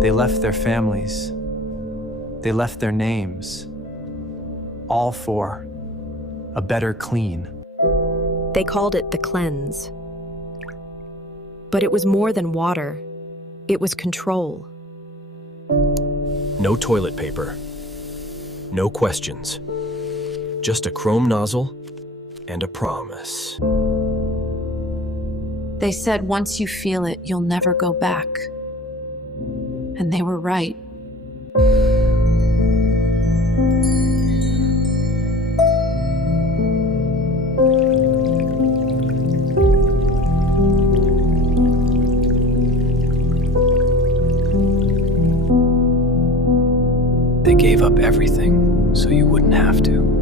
They left their families. They left their names. All for a better clean. They called it the cleanse. But it was more than water. It was control. No toilet paper. No questions. Just a chrome nozzle and a promise. They said once you feel it, you'll never go back. And they were right. They gave up everything so you wouldn't have to.